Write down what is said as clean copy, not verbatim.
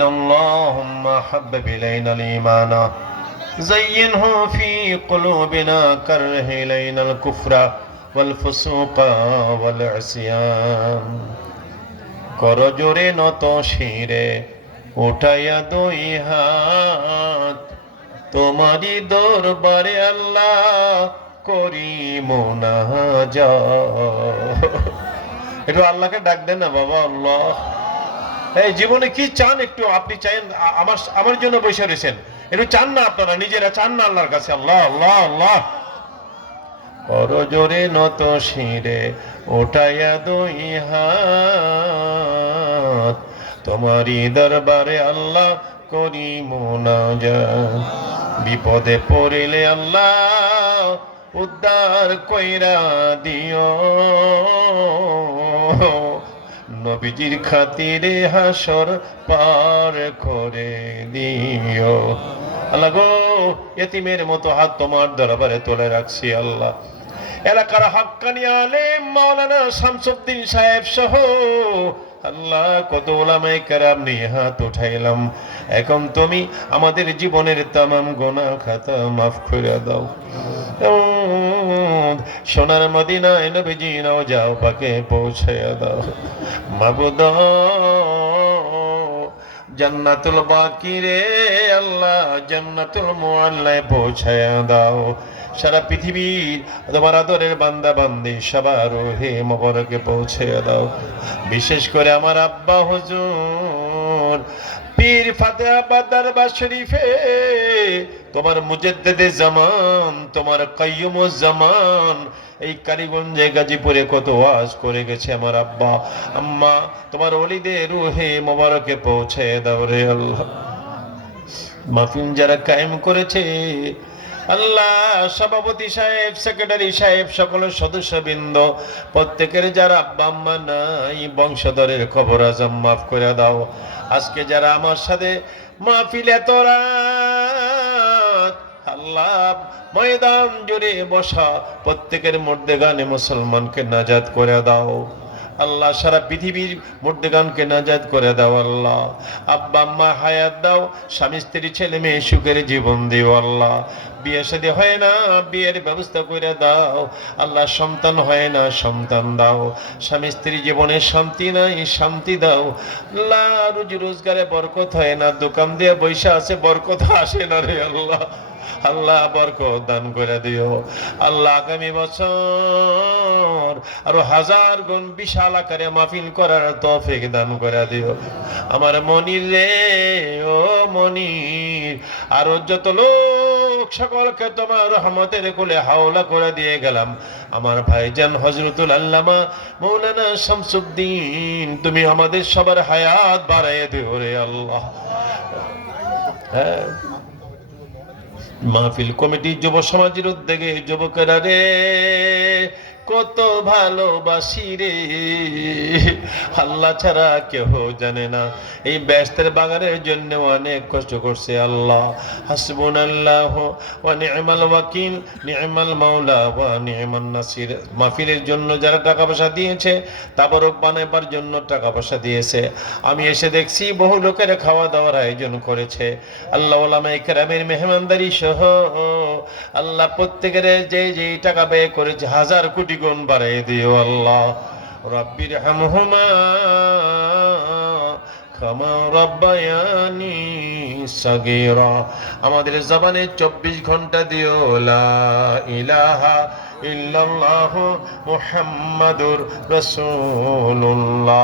الدين اللهم حبب إلينا الإيمان زينه في قلوبنا كره إلينا الكفر والفسوق والعصيان করজোরে নত শিরে উঠাইয়া দুই হাত তোমারই দরবারে আল্লাহ করি মুনাজাত। একটু আল্লাহকে ডাক দেন না বাবা। আল্লাহ, এই জীবনে কি চান একটু আপনি চাইেন, আমার জন্য বসে রয়েছেন, একটু চান না আপনারা নিজেরা, চান না আল্লাহর কাছে? আল্লাহ আল্লাহ আল্লাহ। করজোরে নত শিরে উঠাইয়া দুই হাত তোমারই দরবারে আল্লাহ করি মুনাজাত। বিপদে পড়িলে আল্লাহ উদ্ধার কইরা দিও, নবীজির খাতিরে হাসর পার করে দিও। আল্লাহ গো, ইতিমের মতো হাত তোমার দরবারে তুলে রাখছি আল্লাহ। এলাকার হাক্কানি আলেম মাওলানা শামসুদ্দিন সাহেব সহ আল্লাহ কত উলামায়ে কেরাম নিয়ে হাত উঠাইলাম। এখন তুমি আমাদের জীবনের তামাম গুনাহ খাতা মাফ করে দাও। সোনার মদিনায় নবীজি রওজা পাকে পৌঁছায়া দাও। মাবুদ জান্নাতুল বাকিরে আল্লাহ জান্নাতুল মুআল্লায় পৌঁছায়া দাও। সারা পৃথিবীর তোমার আদরের বান্দা বান্দি সবার রূহে মোবারকে পৌঁছে দাও। বিশেষ করে আমার আব্বা হুজুর পীর ফাতেহাবাদ দরবার শরীফে তোমার মুজাদ্দিদে জামান, তোমার কাইয়ুমুজ জামান এই কালীগঞ্জে গাজীপুরে কত ওয়াজ করে গেছে আমার আব্বা আম্মা, তোমার ওলিদের রূহে মোবারকে পৌঁছে দাও রে আল্লাহ। মাহফিল যারা কায়েম করেছে আল্লাহ, সভাপতি সাহেব, সেক্রেটারি সাহেব, সকল সদস্যবৃন্দ প্রত্যেকের যারা আব্বা আম্মা নাই বংশধরের খবর আজম মাফ করে দাও। আজকে যারা আমার সাথে মাহফিলে তোরা আল্লাহ ময়দান জুড়ে বসা প্রত্যেকের মুর্দেগানে মুসলমানকে নাজাত করে দাও আল্লাহ। সারা পৃথিবীর মুর্দেগানকে নাজাত করে দাও আল্লাহ। আব্বা আম্মা হায়াত দাও, স্বামী স্ত্রী ছেলে মেয়ে সুখের জীবন দিও আল্লাহ। বিয়ে শাদী হয় না, বিয়ের ব্যবস্থা করে দাও আল্লাহ। সন্তান হয় না, সন্তান দাও। স্বামী স্ত্রী জীবনে শান্তি নাই, শান্তি দাও আল্লাহ। রুজি রোজগারে বরকত হয় না, দোকান দিয়ে বৈশা আছে, বরকত আসে না রে আল্লাহ। আল্লাহ বরকত দান করে দিও আল্লাহ। আগামী বছর আরো হাজার গুণ বিশাল আকারে মাহফিল করার তৌফিক দান করে দিও আমার মনির রে। ও মনির, আরো যত লোক সকলকে তোমার রহমতের কোলে হাওলা করে দিয়ে গেলাম। আমার ভাইজান হযরতুল আল্লামা মাওলানা শামসুদ্দিন, তুমি আমাদের সবার হায়াত বাড়াইয়া দিও রে আল্লাহ। হ্যাঁ, মাহফিল কমিটি যুব সমাজের উদ্যোগে যুবকেরা রে কত ভালোবাসি রে আল্লাহ ছাড়া কেউ জানে না। এই ব্যস্তের বাগানের জন্য অনেক কষ্ট করছে আল্লাহ। হাসবুনাল্লাহু ওয়া নি'মাল ওয়াকিল, নি'মাল মাওলা ওয়া নি'মান নাসির। মাহফিলের জন্য যারা টাকা পয়সা দিয়েছে, তাবারক বানাবার জন্য টাকা পয়সা দিয়েছে, আমি এসে দেখছি বহু লোকের খাওয়া দাওয়ার আয়োজন করেছে আল্লাহ। উলামায়ে কেরামের মেহমানদারি সহ আল্লাহ প্রত্যেকের যে যে টাকা ব্যয় করেছে হাজার কোটি গুণ বাড়াই দিও আল্লাহ। রাব্বির হামহুমা কামা রাব্বায়ানি সাগীরা। আমাদের জবানে 24 ঘন্টা দিও লা ইলাহা ইল্লাল্লাহু মুহাম্মাদুর রাসূলুল্লাহ।